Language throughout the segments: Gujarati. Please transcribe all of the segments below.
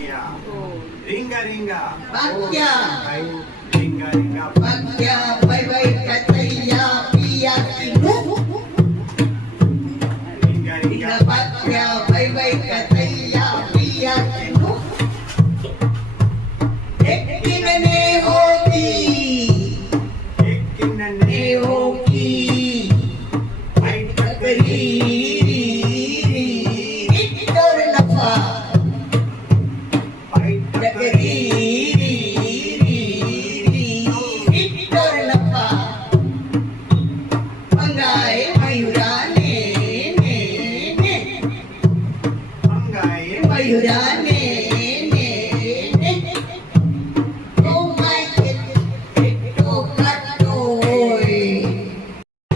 કતૈયા રીંગા રીંગા વાક્યા રીંગા રીંગા વાક્યા ભાઈ ભાઈ કતૈયા પિયા કીધું રીંગા રીંગા વાક્યા ભાઈ ભાઈ કતૈયા પિયા કીધું એક કિનને હોકી એક કિન્નને હોકી ભાઈ તકરી ઇતર નફા ભાઈ તકરી ઇતર નફા મંગાએ મયુરાને ને ને અંગાએ મયુરાને ને ને ઓ માય કિટ્ટો કટોય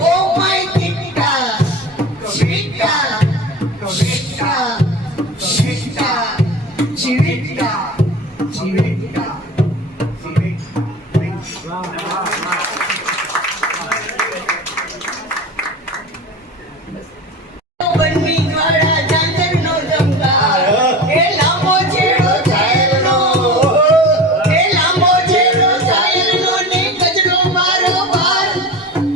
ઓ માય કિટ્ટા સ્વીટા સ્વીટા સ્વીટા સ્વીટા સિવિકા બન્ની દ્વારા જાંજરનો જંગા એ લાંબો છેડો સાયલનો એ લાંબો છેડો સાયલનો ને ગજરો મારો બાર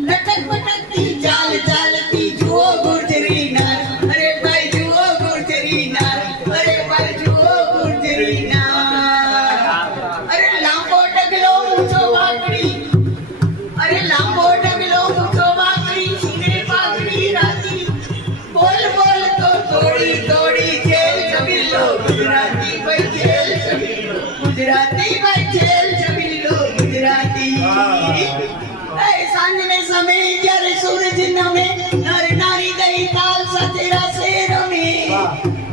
લટક પટકતી ચાલ ચાલતી જુઓ ગુર્જરી નાર અરે ભાઈ જુઓ ગુર્જરી નાર અરે ભાઈ જુઓ ગુર્જરી નાર અરે લાંબો ડગલો ઊંચો વાકડી અરે લાંબો ડગલો ઊંચો વાકડી સિંગરે પાઘડી રાતી બોલ બોલ તો થોડી થોડી જેલ જમીલો ગુજરાતી ભાઈ જેલ જમીલો ગુજરાતી ભાઈ જેલ જમીલો ગુજરાતી એ સાંજને સમયે જ્યારે સૂરજ નમે નર નારી દઈ તાલ સાથે રાસે રમે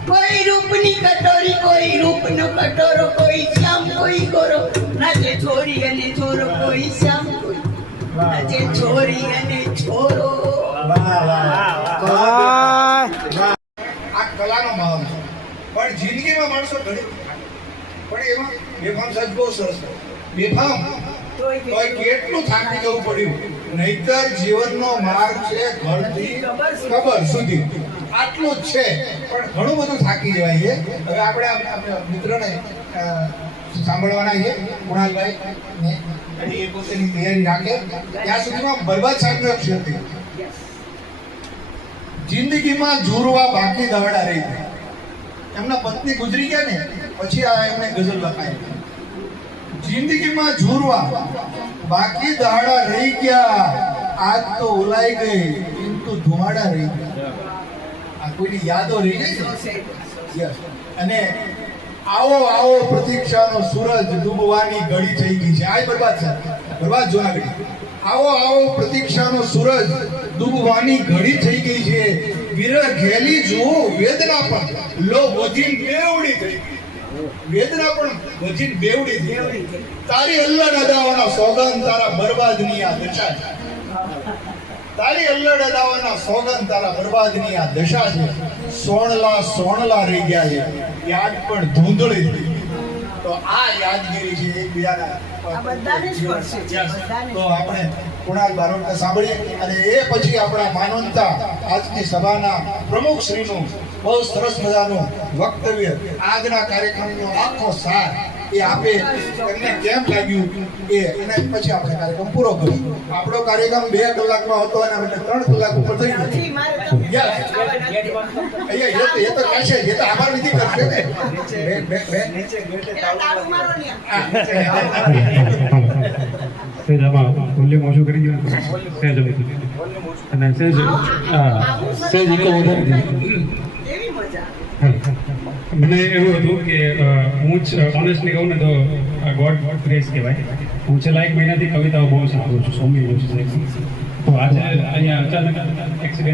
કોઈ રૂપની કટોરી કોઈ રૂપનો કટોરો કોઈ શ્યામ કોઈ ગોરો નાચે છોરી અને છોરો કોઈ શ્યામ કોઈ નાચે છોરી અને છોરો આ કલાનો માહોલ છે પણ જિંદગીમાં માણસો ઘણી પણ એમાં બેફામ સાહેબ બહુ સરસ બેફામ તો કેટલું થાકી જવું પડ્યું નહીતર જીવનનો માર્ગ છે ઘરથી કબર સુધી આટલું જ છે પણ ઘણું બધું થાકી જવાય છે હવે આપણે મિત્રને સાંભળવાના છે કુણાલભાઈ ને અને એ પોતાની તૈયારી રાખે ત્યાં સુધીમાં બરબાદ સાહેબનો એક શબ્દ છે જિંદગીમાં ઝૂરવા બાકી દવડા રહી ગયા એમના પત્ની ગુજરી ગયા ને પછી આ એમણે ગઝલ લખાઈ જિંદગીમાં ઝૂરવા બાકી દહાડા રહી ગયા આજ તો ઉલાઈ ગઈ કિંતુ ધુમાડા રહી ગયા આ કોઈની યાદો રહી ગઈ યસ અને આવો આવો પ્રતીક્ષાનો સૂરજ ડૂબવાની ઘડી થઈ ગઈ છે આ બરબાદ છે બરબાદ જુનાગઢ આવો આવો પ્રતીક્ષાનો સૂરજ ડૂબવાની ઘડી થઈ ગઈ છે વિરહ ઘેલી જુઓ વેદના પણ લો વજીન બેવડી થઈ ગઈ વેદના પણ વજીન બેવડી થઈ ગઈ તારી અલ્લાહ અદાવાના સોગંદ તારા બરબાદની આ દશા છે તારી અલ્લાહ અદાવાના સોગંદ તારા બરબાદની આ દશા છે સોણલા રહી ગયા છે યાદ પણ ધૂંધળી થઈ ગઈ તો આ યાદગીરી છે એકબીજાના તો આપણે કુણાલ બારોટને સાંભળીએ અને એ પછી આપણા માનવતા આજની સભાના પ્રમુખ શ્રીનું બહુ સરસ મજાનું વક્તવ્ય આજના કાર્યક્રમનો આખો સાર એ આપે એમને કેમ લાગ્યું એ અને પછી આપણે કાર્યક્રમ પૂરો કરીશું આપણો કાર્યક્રમ 2 કલાકનો હતો અને આપણે 3 કલાક ઉપર થઈ ગયો એ તો કહેશે એ તો આભાર વિધિ કરશે ને સેજ આમાં વોલ્યુમ ઓછું કરી દો સેજ અને સેજ સેજ ઇકો વધારી દીધું મને એવું હતું કે હું જ ઓનેસ્ટલી કહું ને તો ગોડ ગ્રેસ કહેવાય હું છેલ્લા 1 મહિનાથી કવિતાઓ બહુ સાંભળું છું સોમી તો આજે અહીંયા અચાનક એક્સિડન્ટ